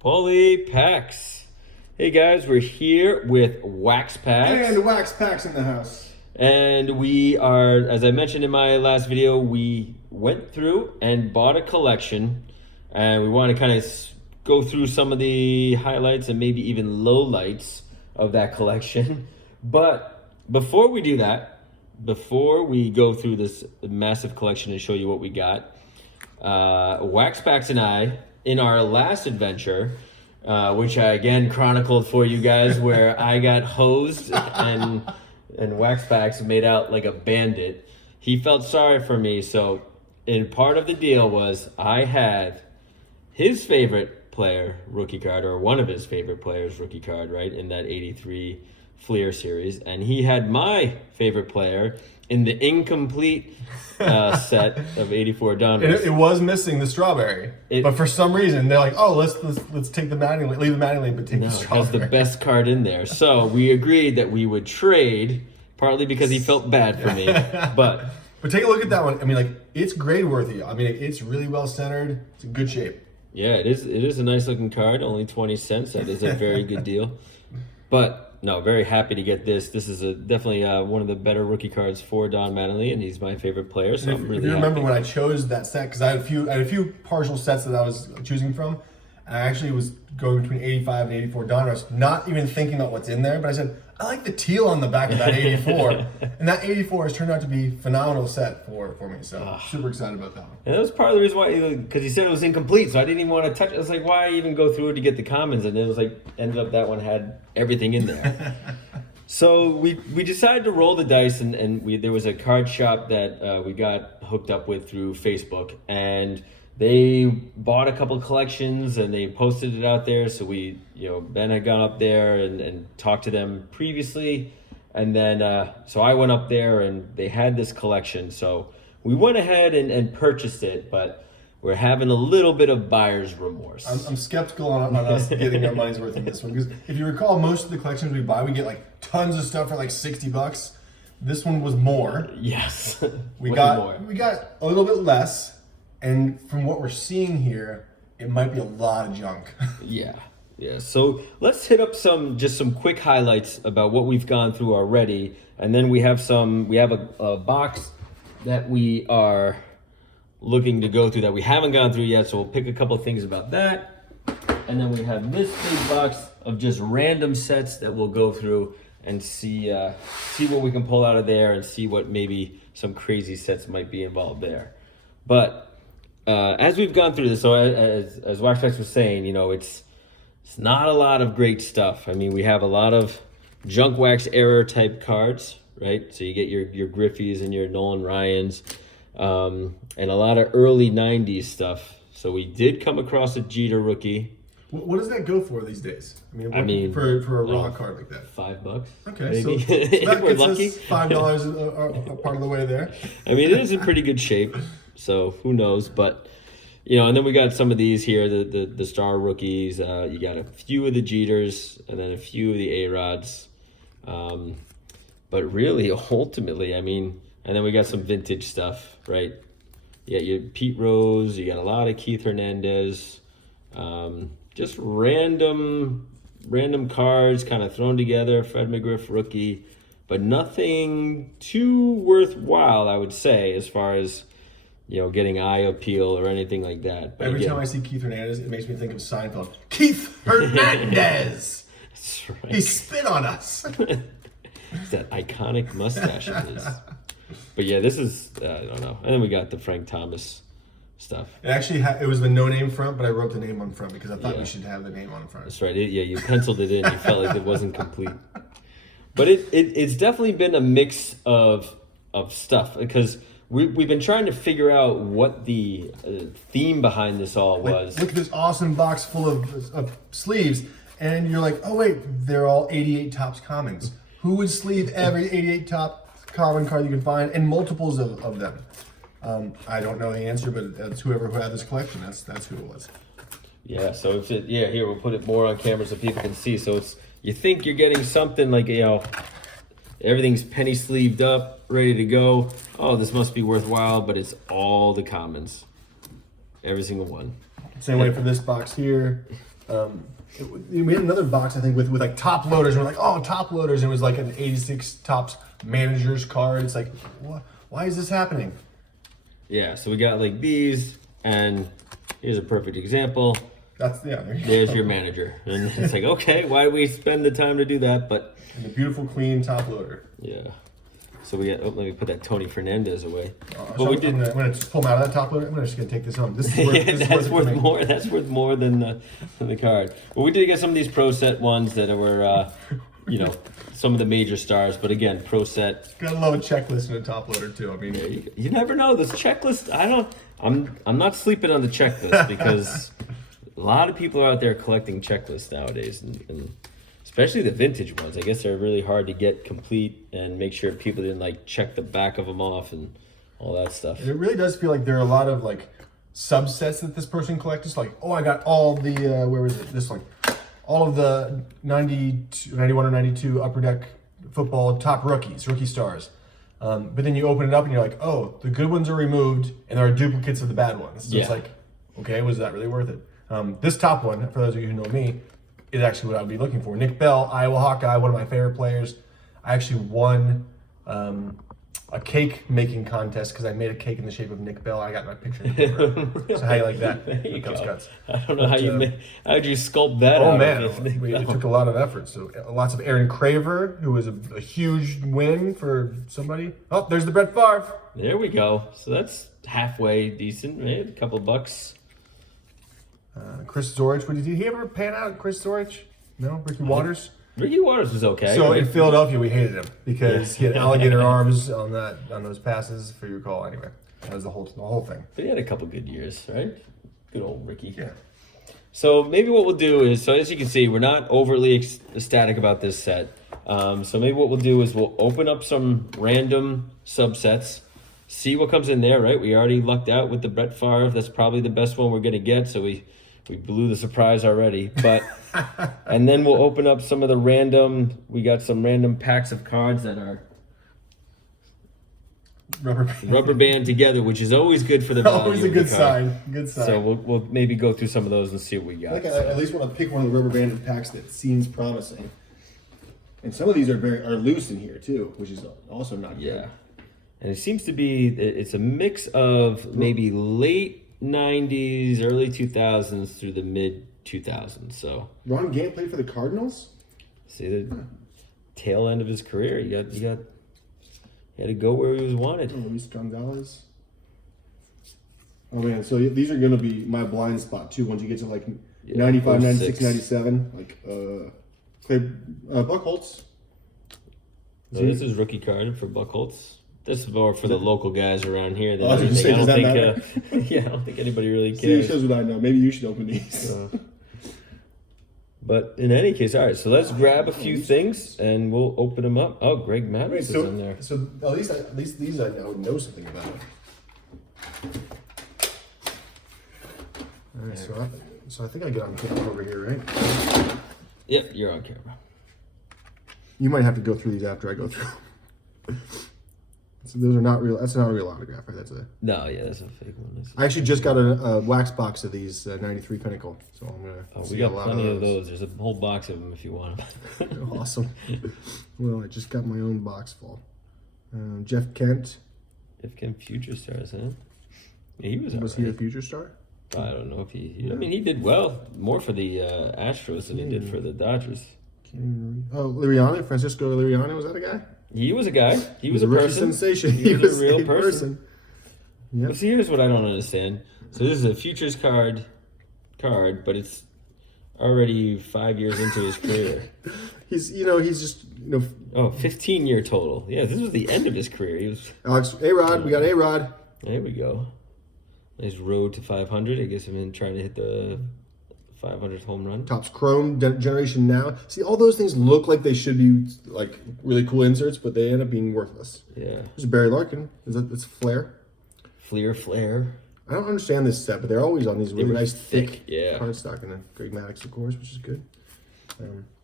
Poly Packs. Hey guys, we're here with Wax Packs. And Wax Packs in the house. And we are, as I mentioned in my last video, we went through and bought a collection. And we want to kind of go through some of the highlights and maybe even lowlights of that collection. But before we do that, before we go through this massive collection and show you what we got, Wax Packs and I, in our last adventure, which I again chronicled for you guys, where I got hosed and Wax Packs made out like a bandit. He felt sorry for me, so part of the deal was I had his favorite player rookie card, or one of his favorite players rookie card, right, in that 83 Fleer series, and he had my favorite player in the incomplete set of 84 Donruss. It was missing the strawberry, but for some reason they're like, "Oh, let's take the Mattingly, leave the Mattingly, but take the strawberry." Has the best card in there. So we agreed that we would trade, partly because he felt bad for me, but take a look at that one. I mean, like, it's grade worthy. I mean, it's really well centered. It's in good shape. Yeah, it is. It is a nice looking card. Only 20 cents. That is a very good deal. But no, very happy to get this. This is definitely one of the better rookie cards for Don Mattingly, and he's my favorite player. So I'm really if you remember happy. when I chose that set, because I had a few partial sets that I was choosing from, and I actually was going between 85 and 84 Donruss, not even thinking about what's in there. But I said, I like the teal on the back of that 84, and that 84 has turned out to be a phenomenal set for me. So super excited about that one. And that was part of the reason why, because he said it was incomplete, so I didn't even want to touch it. I was like, why even go through it to get the commons? And it was like, ended up that one had everything in there. So we decided to roll the dice, and there was a card shop that we got hooked up with through Facebook, and they bought a couple of collections and they posted it out there. So Ben had gone up there and talked to them previously. And then, so I went up there and they had this collection. So we went ahead and purchased it, but we're having a little bit of buyer's remorse. I'm skeptical on us getting our money's worth in this one, because if you recall, most of the collections we buy, we get like tons of stuff for like $60. This one was more. Yes. We got a little bit less. And from what we're seeing here, it might be a lot of junk. Yeah. So let's hit up some quick highlights about what we've gone through already, and then we have a box that we are looking to go through that we haven't gone through yet. So we'll pick a couple of things about that, and then we have this big box of just random sets that we'll go through and see what we can pull out of there, and see what maybe some crazy sets might be involved there. But as we've gone through this, so as Wax Packs was saying, it's not a lot of great stuff. I mean, we have a lot of junk wax error type cards, right? So you get your Griffeys and your Nolan Ryans, and a lot of early 90s stuff. So we did come across a Jeter rookie. What does that go for these days? I mean, for a raw card like that? $5. Okay, maybe. so that We're gets lucky. us $5 a part of the way there. I mean, it is in pretty good shape, so who knows? But and then we got some of these here, the star rookies. You got a few of the Jeters, and then a few of the A-Rods. But really, ultimately, I mean, and then we got some vintage stuff, right? You got your Pete Rose, you got a lot of Keith Hernandez, just random cards kind of thrown together. Fred McGriff rookie, but nothing too worthwhile, I would say, as far as getting eye appeal or anything like that. But every time I see Keith Hernandez, it makes me think of Seinfeld. Keith Hernandez! That's right. He spit on us. It's that iconic mustache of his. But yeah, this is, I don't know. And then we got the Frank Thomas stuff. It actually it was the no-name front, but I wrote the name on front because I thought we should have the name on front. That's right. You penciled it in. You felt like it wasn't complete. But it's definitely been a mix of stuff, because we've been trying to figure out what the theme behind this all was. Look at this awesome box full of sleeves, and you're like, oh wait, they're all 88 Topps commons. Who would sleeve every 88 Topps common card you can find, and multiples of them? I don't know the answer, but it's who had this collection. That's who it was. Yeah. So here we'll put it more on camera so people can see. So you think you're getting something like everything's penny sleeved up, ready to go. Oh, this must be worthwhile, but it's all the commons. Every single one. Same way for this box here. We had another box, I think, with like top loaders. And we're like, oh, top loaders. And it was like an 86 Topps manager's card. It's like, why is this happening? Yeah, so we got like these, and here's a perfect example. There's your manager. And it's like, okay, why do we spend the time to do that? But and a beautiful, clean top loader. Yeah. So we got, let me put that Tony Fernandez away. But we did. I'm gonna pull him out of that top loader. I'm just gonna take this home. This is worth, that's worth more. That's worth more than the card. Well, we did get some of these pro set ones that were, some of the major stars. But again, pro set. Gotta love a checklist in a top loader too. I mean, you never know. This checklist. I'm not sleeping on the checklist because a lot of people are out there collecting checklists nowadays, and especially the vintage ones. I guess they're really hard to get complete and make sure people didn't like check the back of them off and all that stuff. It really does feel like there are a lot of like subsets that this person collected. Like, oh, I got all the where was it? This like all of the 92, 91 or 92 Upper Deck football top rookie stars. But then you open it up and you're like, oh, the good ones are removed and there are duplicates of the bad ones. So it's like, okay, was that really worth it? This top one, for those of you who know me, is actually what I would be looking for. Nick Bell, Iowa Hawkeye, one of my favorite players. I actually won a cake making contest because I made a cake in the shape of Nick Bell. I got my picture. So how you like that? There you go. Cuts. I don't know how how'd you sculpt that? Oh man, it took a lot of effort. So lots of Aaron Craver, who was a huge win for somebody. Oh, there's the Brett Favre. There we go. So that's halfway decent, right? A couple bucks. Chris Zorich, did he ever pan out? Chris Zorich? No, Ricky Waters. Ricky Waters was okay. So in Philadelphia, we hated him because he had alligator arms on those passes. For your call, anyway, that was the whole thing. But he had a couple good years, right? Good old Ricky. Yeah. So maybe what we'll do is, so as you can see, we're not overly ecstatic about this set. So maybe what we'll do is we'll open up some random subsets, see what comes in there. Right? We already lucked out with the Brett Favre. That's probably the best one we're gonna get. So we blew the surprise already, but and then we'll open up some of the random. We got some random packs of cards that are rubber band together, which is always good for the value. Always a good sign. Good sign. So we'll maybe go through some of those and see what we got. I at least want to pick one of the rubber banded packs that seems promising. And some of these are loose in here too, which is also not good. Yeah, and it seems to be it's a mix of maybe late 90s, early 2000s through the mid 2000s. So Ron Gant played for the Cardinals. See the tail end of his career. He had to go where he was wanted. Luis Gonzalez. Oh man, so these are gonna be my blind spot too. Once you get to like 95, 96, 97, like Buck Holtz. No, this is rookie card for Buck Holtz. This is more for the local guys around here than I anything. don't I don't think anybody really See, cares. it shows what I know. Maybe you should open these. But in any case, all right. So let's grab a few things and we'll open them up. Oh, Greg Maddux is in there. So at least these I would know something about. All right, so I think I get on camera over here, right? Yep, you're on camera. You might have to go through these after I go through. So those are not real. That's not a real autograph, right? That's a fake one. I actually just got a wax box of these 93 Pinnacle, so I'm gonna. We got plenty of those. There's a whole box of them if you want them. Awesome. Well, I just got my own box full. Jeff Kent. Jeff Kent, future stars, huh? Yeah, he was. Was he a future star? I don't know if he. I mean, he did well, more for the Astros than he did for the Dodgers. Oh, Eliriano, Francisco Eliriano, was that a guy? He was a guy. He was a person. Sensation. He was a real person. Yep. Well, see, here's what I don't understand. So this is a futures card, but it's already 5 years into his career. He's just 15-year total. Yeah, this was the end of his career. He was Alex A-Rod. We got A-Rod. There we go. Nice road to 500. I guess I've been trying to hit the 500th home run. Topps Chrome generation now. See, all those things look like they should be like really cool inserts, but they end up being worthless. Yeah. There's Barry Larkin. That's Flair. Flair. I don't understand this set, but they're always on these really nice thick cardstock, and then Greg Maddux, of course, which is good.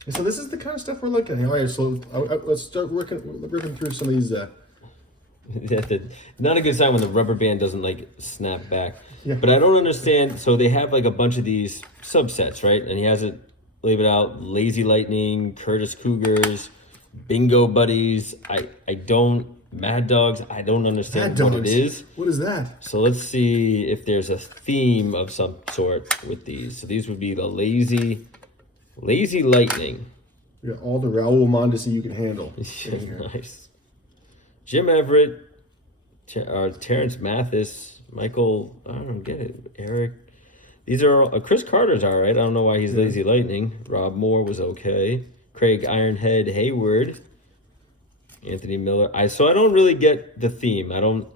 So this is the kind of stuff we're looking at. All right, so let's start ripping through some of these Not a good sign when the rubber band doesn't like snap back. Yeah. But I don't understand. So they have like a bunch of these subsets, right? And he has it labeled out: Lazy Lightning, Curtis Cougars, Bingo Buddies. I don't Mad Dogs. I don't understand Mad what it Dogs. is. What is that? So let's see if there's a theme of some sort with these. So these would be the Lazy Lightning. You got all the Raul Mondesi you can handle. Nice. Jim Everett, Terrence Mathis, Michael, I don't get it, Eric. These are all, Chris Carter's all right. I don't know why he's Lazy Lightning. Rob Moore was okay. Craig Ironhead Hayward. Anthony Miller. So I don't really get the theme. I don't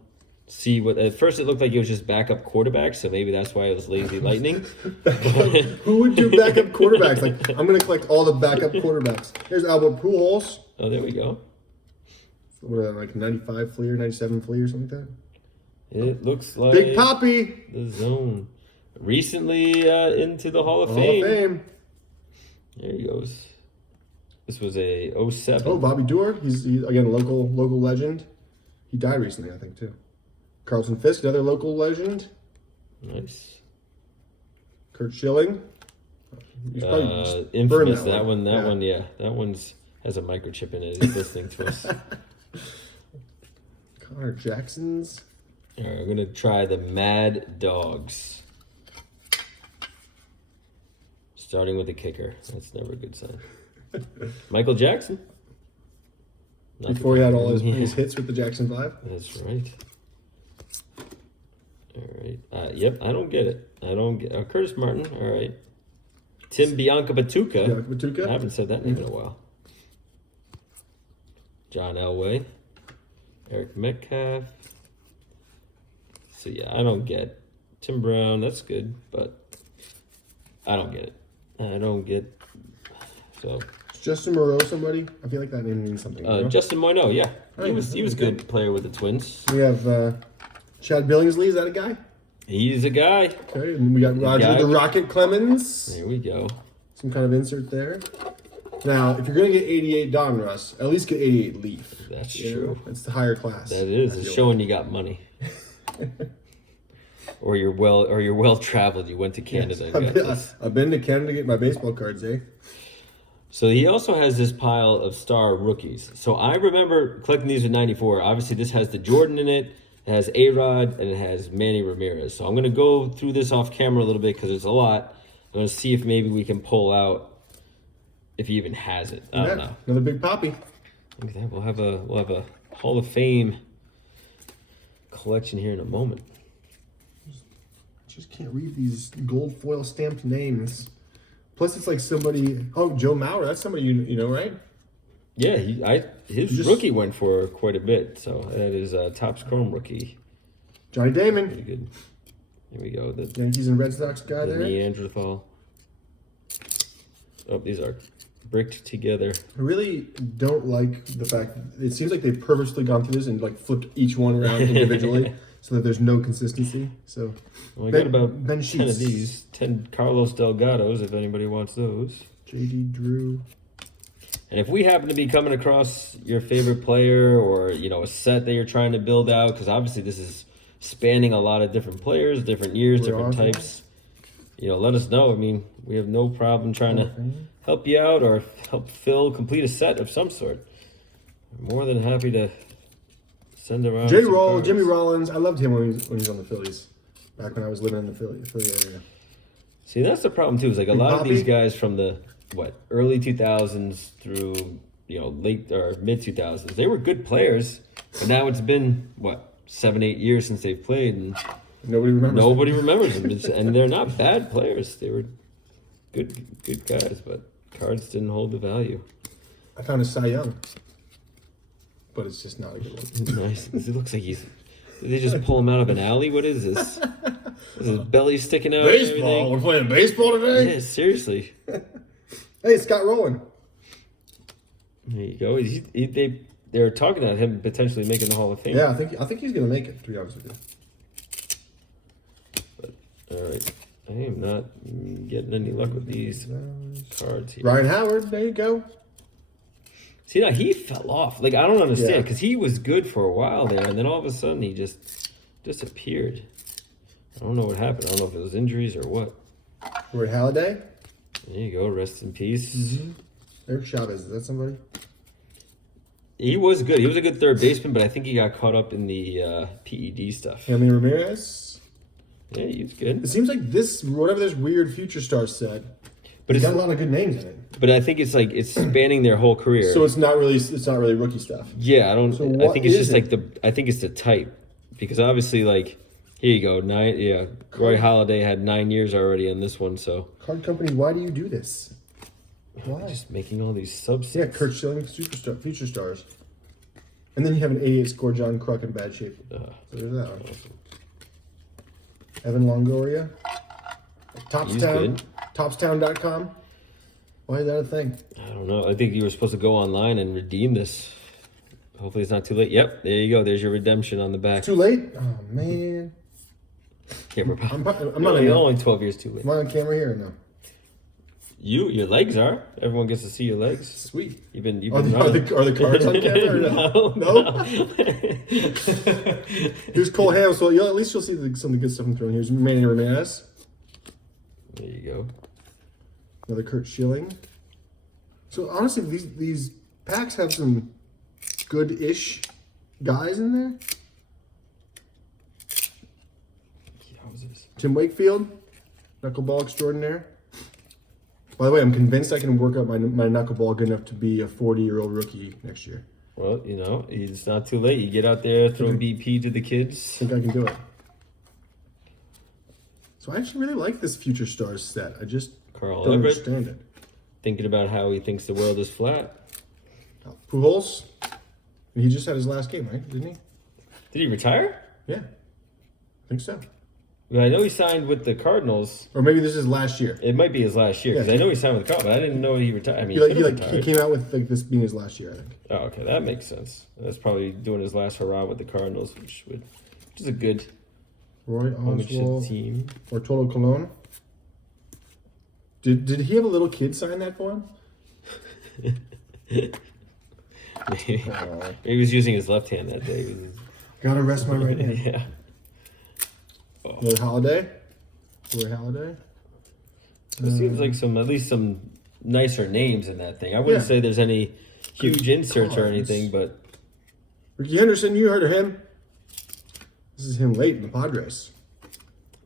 see what, at first it looked like it was just backup quarterback, so maybe that's why it was Lazy Lightning. Who would do backup quarterbacks? Like, I'm going to collect all the backup quarterbacks. Here's Albert Pujols. Oh, there we go. What are they, like 95 Fleer, 97 Fleer, something like that? It looks like Big Poppy. the zone. Recently into the Hall of Hall Fame. of Fame. There he goes. This was a 07. Oh, Bobby Doerr. He's again a local legend. He died recently, I think, too. Carlton Fisk, another local legend. Nice. Kurt Schilling. He's probably Infamous. burned That one, yeah. That one's has a microchip in it. He's listening to us. Connor Jackson's. All right, we're going to try the Mad Dogs. Starting with the kicker. That's never a good sign. Michael Jackson. Not Before he had all Yeah. his hits with the Jackson 5. That's right. All right. Yep, I don't get it. I don't get Curtis Martin. All right. Tim Bianca Batuka. Yeah, Batuka. I haven't said that name in a while. John Elway. Eric Metcalf. So, yeah, I don't get Tim Brown. That's good, but I don't get it. I don't get. So. Justin Moreau, somebody? I feel like that name means something. You know? Justin Moyneau, yeah. Oh, He was a good player with the Twins. We have Chad Billingsley. Is that a guy? He's a guy. Okay. And we got Roger the Rocket Clemens. There we go. Some kind of insert there. Now, if you're going to get 88 Donruss, at least get 88 Leaf. That's You true. know? That's the higher class. That is. I It's feel showing you got money. Or you're well traveled. You went to Canada. and got this. I've been to Canada to get my baseball cards, eh? So he also has this pile of star rookies. So I remember collecting these with 94. Obviously, this has the Jordan in it. It has A-Rod, and it has Manny Ramirez. So I'm going to go through this off camera a little bit because it's a lot. I'm going to see if maybe we can pull out if he even has it. I don't know. Another big poppy. Look at that. We'll have a Hall of Fame collection here in a moment. Just can't read these gold foil stamped names. Plus, it's like somebody. Oh, Joe Mauer. That's somebody you know, right? Yeah, his rookie went for quite a bit. So that is Topps Chrome rookie. Johnny Damon. Pretty good. Here we go. The Yankees and Red Sox guy there. Neanderthal. Oh, these are bricked together. I really don't like the fact that it seems like they've purposely gone through this and like flipped each one around individually so that there's no consistency. So, Well, I got about Ben 10 Sheets. of these. 10 Carlos Delgados, if anybody wants those. JD Drew. And if we happen to be coming across your favorite player or, a set that you're trying to build out, because obviously this is spanning a lot of different players, different years, different types, let us know. I mean, we have no problem trying to help you out or help complete a set of some sort. We're more than happy to send around some cards. Jimmy Rollins. I loved him when he was on the Phillies. Back when I was living in the Philly area. See, that's the problem too. Is like a lot of these guys from the early 2000s through late or mid 2000s, they were good players, but now it's been 7-8 years since they've played, and nobody remembers them. And they're not bad players. They were good guys, but cards didn't hold the value. I found a Cy Young, but it's just not a good one. Nice. It looks like did they just pull him out of an alley? What is this? Is his belly sticking out? Baseball. We're playing baseball today. Yeah, seriously. Hey, Scott Rowland. There you go. They're talking about him potentially making the Hall of Fame. Yeah, I think he's gonna make it. To be honest with you. But, all right, I am not getting any luck with these cards here. Ryan Howard. There you go. See, now he fell off. Like, I don't understand, Yeah. because he was good for a while there, and then all of a sudden he just disappeared. I don't know what happened. I don't know if it was injuries or what. We're at Halliday. There you go. Rest in peace. Mm-hmm. Eric Chavez. Is that somebody? He was good. He was a good third baseman, but I think he got caught up in the PED stuff. Hanley Ramirez. Yeah, he was good. It seems like this, whatever this weird Future Stars set, But it's it's got a lot of good names in it. But I think it's like it's spanning their whole career. So it's not really rookie stuff. Yeah, I don't. So I what think it's is just it? like I think it's the type, because obviously, like, here you go, 9. Yeah, Roy Halladay had 9 years already on this one, so Card company, why do you do this? Why? just making all these subsets. Yeah, Kurt Schilling, Superstar, Future Stars. And then you have an 88 score, John Kruk in bad shape. So there's that one. Evan Longoria. Topstown. Topstown.com. Why is that a thing? I don't know. I think you were supposed to go online and redeem this. Hopefully, it's not too late. Yep, there you go. There's your redemption on the back. Too late? Oh, man. Yeah, I'm not you're on, only 12 years too late. am I on camera here or no? Your legs are. Everyone gets to see your legs. Sweet. You've been Are running. the cards on camera or no? No? Here's Cole Ham, so at least you'll see some of the good stuff I'm throwing. Here's Manny Ramirez. There you go. Another Kurt Schilling. So honestly, these packs have some good-ish guys in there. How was this? Tim Wakefield, knuckleball extraordinaire. By the way, I'm convinced I can work out my knuckleball good enough to be a 40-year-old rookie next year. Well, you know, it's not too late. You get out there, throw BP to the kids. I think I can do it. So I actually really like this Future Stars set. I just Carl don't Everett. understand it. Thinking about how he thinks the world is flat. Pujols. He just had his last game, right? Didn't he? Did he retire? Yeah. I think so. Well, I know he signed with the Cardinals. Or maybe this is last year. It might be his last year, because Yeah. I know he signed with the Cardinals, but I didn't know he retired. I mean, He came out with this being his last year, I think. Oh, okay, that makes sense. That's probably doing his last hurrah with the Cardinals, which is a good Roy homage to the Oswald team. or Tolo Colon. Did he have a little kid sign that for him? Maybe he was using his left hand that day. Gotta rest my right hand. Yeah. Roy Halladay. Roy Halladay. There seems like at least some nicer names in that thing. I wouldn't Yeah. say there's any huge Good inserts or cards. anything, but Ricky Henderson, you heard of him. This is him late in the Padres.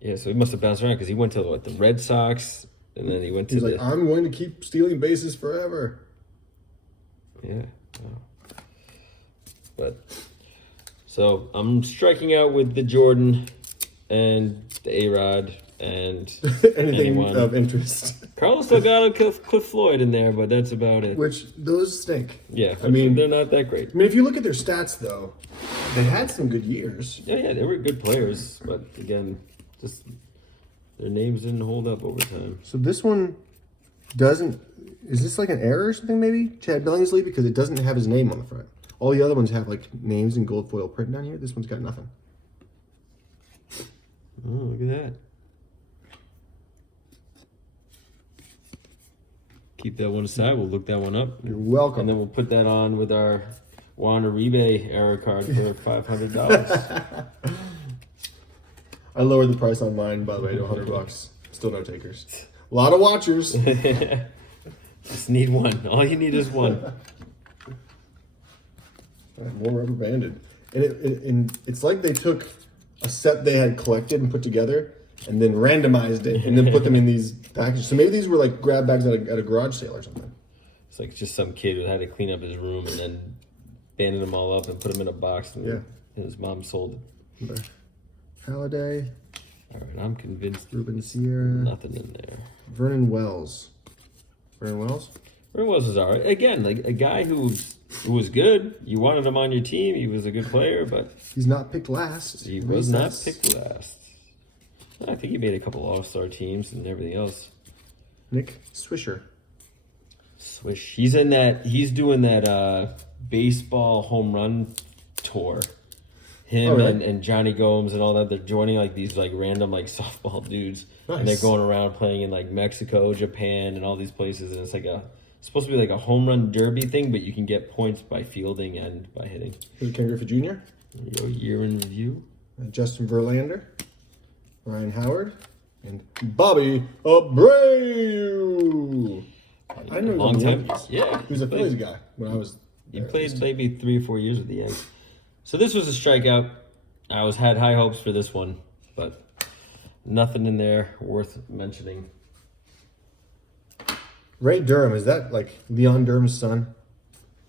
yeah, so he must have bounced around because he went to the Red Sox, and then he went to He's the like, I'm going to keep stealing bases forever. yeah. Oh. But so I'm striking out with the Jordan and the A-Rod and Anything anyone. of interest. Carlos still got a Cliff Floyd in there, but that's about it. Which, those stink. Yeah, I mean, they're not that great. I mean, if you look at their stats, though, they had some good years. Yeah, they were good players, but again, just their names didn't hold up over time. So this one doesn't... Is this like an error or something, maybe? Chad Billingsley? Because it doesn't have his name on the front. All the other ones have, like, names in gold foil print down here. This one's got nothing. Oh, look at that. Keep that one aside. We'll look that one up. You're welcome. And then we'll put that on with our Juan Uribe error card for $500. I lowered the price on mine, by the way, to $100. Still no takers. A lot of watchers. Just need one. All you need is one. More rubber banded. And it's like they took a set they had collected and put together and then randomized it and then put them in these packages. So maybe these were like grab bags at a garage sale or something. It's like just some kid who had to clean up his room and then banded them all up and put them in a box, and, Yeah. and his mom sold it. Okay. Halliday, All right, I'm convinced Ruben Sierra, nothing in there. Vernon Wells. Vernon Wells? Where was his all right? Again, like a guy who was good. You wanted him on your team. He was a good player, but He's not picked last. he was not Recess. picked last. I think he made a couple All-Star teams and everything else. Nick Swisher. Swish. He's in that. He's doing that baseball home run tour. Him Oh, really? and Johnny Gomes and all that. They're joining like these like random like softball dudes, and they're Nice. going around playing in like Mexico, Japan, and all these places. And it's like supposed to be like a home run derby thing, but you can get points by fielding and by hitting. Here's Ken Griffey Jr. Your year in review. Justin Verlander, Ryan Howard, and Bobby Abreu. I know Long him. time. Yeah. He was a Phillies guy when I was. He played maybe 3 or 4 years with the Yankees. So this was a strikeout. I had high hopes for this one, but nothing in there worth mentioning. Ray Durham, is that like Leon Durham's son?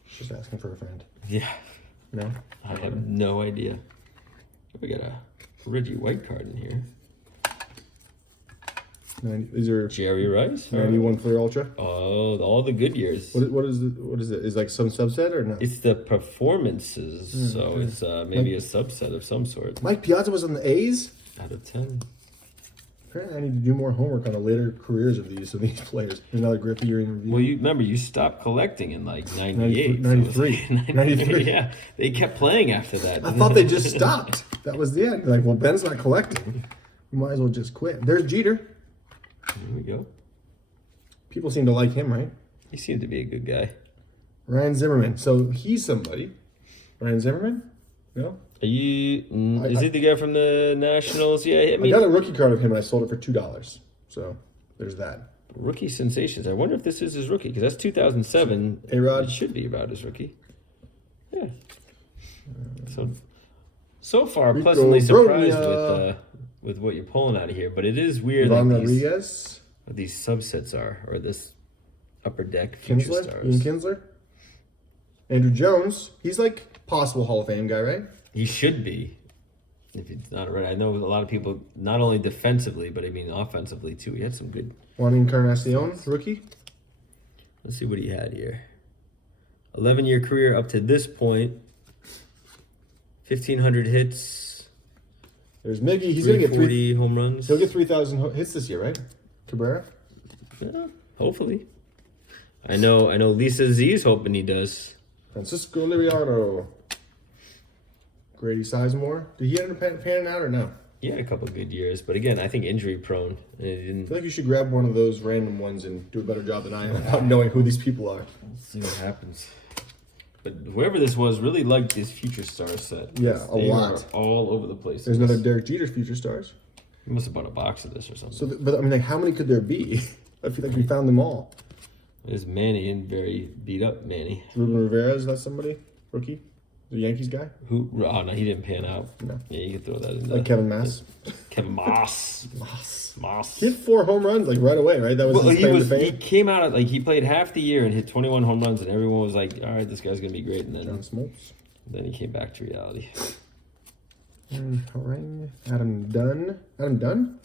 Just asking for a friend. Yeah. No? I have no idea. We got a Reggie White card in here. These are Jerry Rice. 91 Fleer Ultra. Oh, all the good years. What is it? Is it like some subset or no? It's the performances, so it's maybe a subset of some sort. Mike Piazza was on the A's? Out of 10. Apparently I need to do more homework on the later careers of these players. Another Griffey year in review. Well, you remember you stopped collecting in like 98. 93. So 93. Yeah, they kept playing after that. I thought they just stopped. That was the end. Like, well, Ben's not collecting. You might as well just quit. There's Jeter. There we go. People seem to like him, right? He seemed to be a good guy. Ryan Zimmerman. So he's somebody. Ryan Zimmerman? No? Are you? Is he the guy from the Nationals? Yeah, I I mean, got a rookie card of him and I sold it for $2. So there's that. rookie sensations. I wonder if this is his rookie because that's 2007. A-Rod? It should be about his rookie. Yeah. So far, Rico pleasantly surprised Brogna. with what you're pulling out of here, but it is weird Ron that Rodriguez. these subsets are, or this upper deck future Kinsler. stars. Ian Kinsler. Andrew Jones. He's like possible Hall of Fame guy, right? He should be, if he's not right. I know a lot of people, not only defensively, but I mean offensively too. He had some good. Juan Encarnacion, rookie. Let's see what he had here. 11-year career up to this point. 1,500 hits. There's Miggy. He's going to get 40 home runs. He'll get 3,000 hits this year, right? Cabrera? Yeah, hopefully. I know Lisa Z's hoping he does. Francisco Liriano. Grady Sizemore. Did he end up panning out or no? He had a couple good years, but again, I think injury prone. And it I didn't. feel like you should grab one of those random ones and do a better job than I am about knowing who these people are. Let's see what happens. But whoever this was really liked this future star set. Yeah, a They lot. were all over the place. There's another Derek Jeter's Future Stars. He must have bought a box of this or something. So, but I mean, like, how many could there be? I feel like we found them all. There's Manny and very beat up Manny. Ruben Rivera, is that somebody? Rookie? The Yankees guy? Who? Oh no, he didn't pan out. No. Yeah, you could throw that in there. Like Kevin Mass? Kevin Moss. Moss. He hit 4 home runs, like, right away, right? That was Well, his claim to he fame? came out at, like, he played half the year and hit 21 home runs, and everyone was like, all right, this guy's gonna be great. And John Smoltz. then he came back to reality. Adam Dunn. Adam Dunn?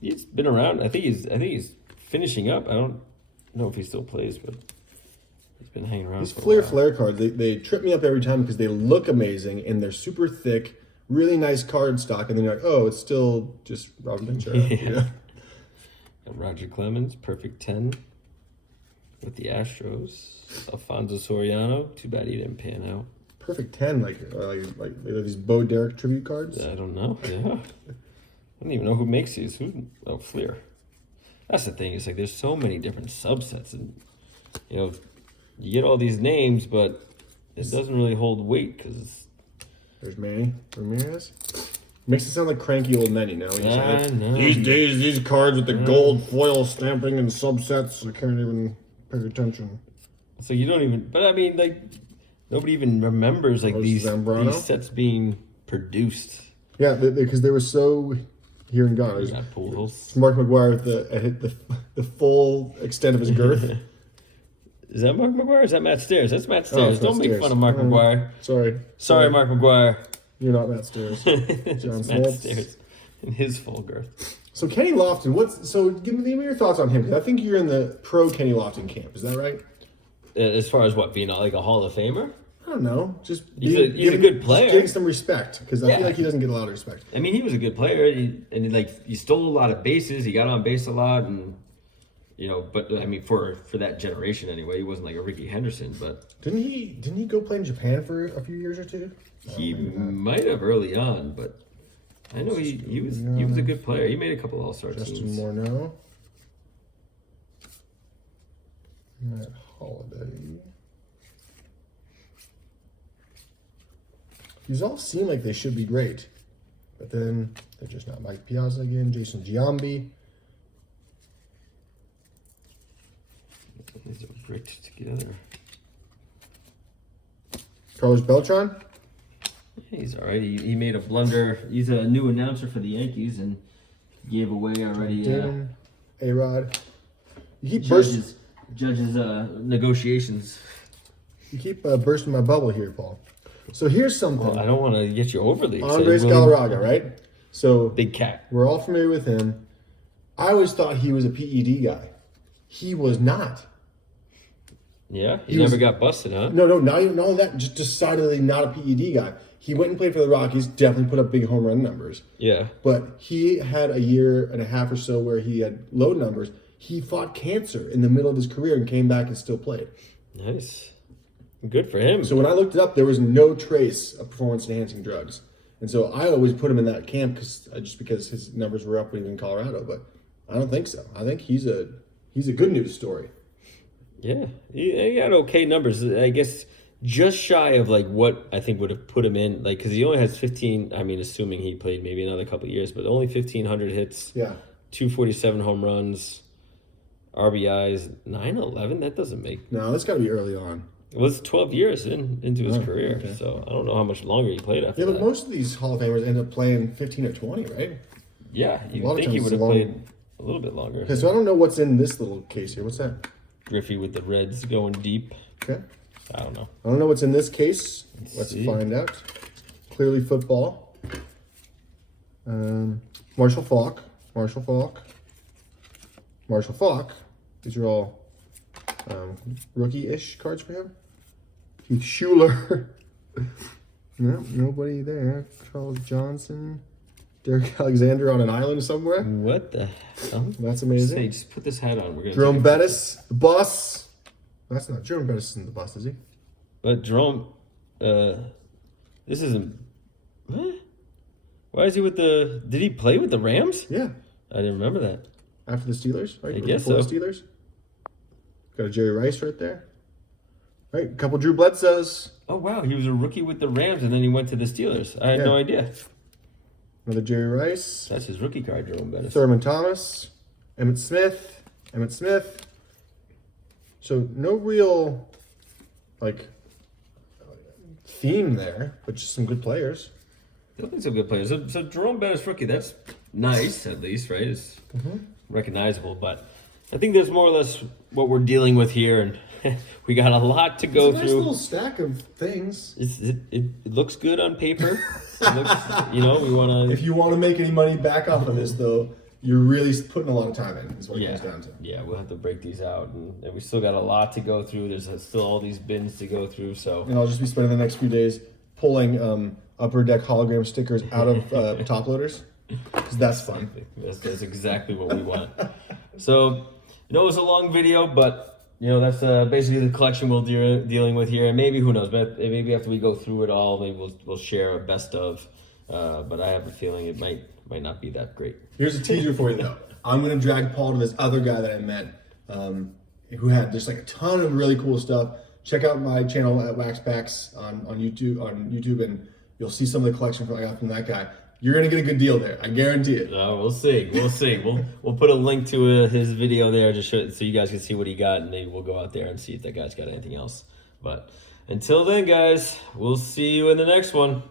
He's been around. I think he's finishing up. I don't know if he still plays, but he's been hanging around. These for a while. Flair cards, they trip me up every time because they look amazing and they're super thick, really nice card stock, and then you're like, oh, it's still just Robin Ventura. Yeah. Got Roger Clemens, perfect 10 with the Astros. Alfonso Soriano, too bad he didn't pan out. Perfect 10, like these Bo Derek tribute cards. I don't know. Yeah. I don't even know who makes these. Oh, Fleer. That's the thing. It's like there's so many different subsets, and you get all these names, but it doesn't really hold weight because There's Manny Ramirez. Makes it sound like cranky old Manny now. know. These days, these cards with the gold foil stamping and subsets, I can't even pay attention. So you don't even. But I mean, like nobody even remembers like these sets being produced. Yeah, because they were so here and gone. You got Pujols. Mark McGuire with the full extent of his girth. Is that Mark McGuire or is that Matt Stairs? That's Matt Stairs. it's Don't Matt make Stairs. fun of Mark McGuire. Sorry, Mark McGuire. You're not Matt Stairs. John It's Matt Smoltz. Stairs in his full girth. So Kenny Lofton, give me your thoughts on him, because I think you're in the pro Kenny Lofton camp. Is that right? As far as what, being like a Hall of Famer? I don't know. Just He's a good player. Just getting some respect, because I Yeah. feel like he doesn't get a lot of respect. I mean, he was a good player, he stole a lot of bases. He got on base a lot, and but I mean, for that generation anyway, he wasn't like a Ricky Henderson, but Didn't he go play in Japan for a few years or two? he might have early on. But I know he was a good player. He made a couple All-Star Justin teams. Morneau. Matt Holiday. These all seem like they should be great, but then they're just not. Mike Piazza again, Jason Giambi. These are bricked together. Carlos Beltran. He's all right. He made a blunder. He's a new announcer for the Yankees and gave away already. Damon, A-Rod. You keep bursting. Judges negotiations. You keep bursting my bubble here, Paul. So here's something. Well, I don't want to get you overly excited. Andres Galarraga, right? So big cat. We're all familiar with him. I always thought he was a PED guy. He was not. Yeah, he never got busted, huh? No, not even all that. Just decidedly not a PED guy. He went and played for the Rockies. Definitely put up big home run numbers. Yeah, but he had a year and a half or so where he had low numbers. He fought cancer in the middle of his career and came back and still played. Nice. Good for him. So when I looked it up, there was no trace of performance-enhancing drugs. And so I always put him in that camp just because his numbers were up when he was in Colorado. But I don't think so. I think he's a good news story. Yeah, he had okay numbers. I guess just shy of like what I think would have put him in, like, because he only has 15. I mean, assuming he played maybe another couple of years, but only 1,500 hits. Yeah. 247 home runs, RBIs, 911. That doesn't make. No, that's got to be early on. It was 12 years into his career, okay. So I don't know how much longer he played after that. Yeah, but most of these Hall of Famers end up playing 15 or 20, right? Yeah, you would think he would have played a little bit longer. Okay, so I don't know what's in this little case here. What's that? Griffey with the Reds going deep. Okay. I don't know. I don't know what's in this case. Let's find out. Clearly football. Marshall Faulk. These are all rookie-ish cards for him. Keith Schuler. No, nobody there. Charles Johnson. Derek Alexander on an island somewhere. What the hell? That's amazing. Say, just put this hat on. We're gonna Jerome Bettis, the bus. That's not Jerome Bettis isn't the bus, is he? But Jerome, this isn't. What? Why is he with the? Did he play with the Rams? Yeah. I didn't remember that. After the Steelers, right? I guess before so. The Steelers. Got a Jerry Rice right there. Right, a couple Drew Bledsoes. Oh wow, he was a rookie with the Rams, and then he went to the Steelers. I had no idea. Another Jerry Rice. That's his rookie card, Jerome Bettis. Thurman Thomas. Emmitt Smith. So no real, like, theme there, but just some good players. Definitely some good players. So Jerome Bettis rookie, that's nice at least, right? It's recognizable, but I think there's more or less what we're dealing with here, and we got a lot to go it's a nice through. Little stack of things. It looks good on paper. It looks, we want to. If you want to make any money back off of this, though, you're really putting a lot of time in. Is what it comes down to. Yeah, we'll have to break these out, and we still got a lot to go through. There's still all these bins to go through. So. And I'll just be spending the next few days pulling upper deck hologram stickers out of top loaders, because that's fun. That's exactly what we want. So. It was a long video, but that's basically the collection we'll dealing with here. And maybe, who knows, but maybe after we go through it all, maybe we'll share a best of. But I have a feeling it might not be that great. Here's a teaser for you, though. I'm gonna drag Paul to this other guy that I met, who had just like a ton of really cool stuff. Check out my channel at Wax Packs on YouTube, and you'll see some of the collection I got from that guy. You're gonna get a good deal there. I guarantee it. We'll see. We'll put a link to his video there just so you guys can see what he got, and maybe we'll go out there and see if that guy's got anything else. But until then, guys, we'll see you in the next one.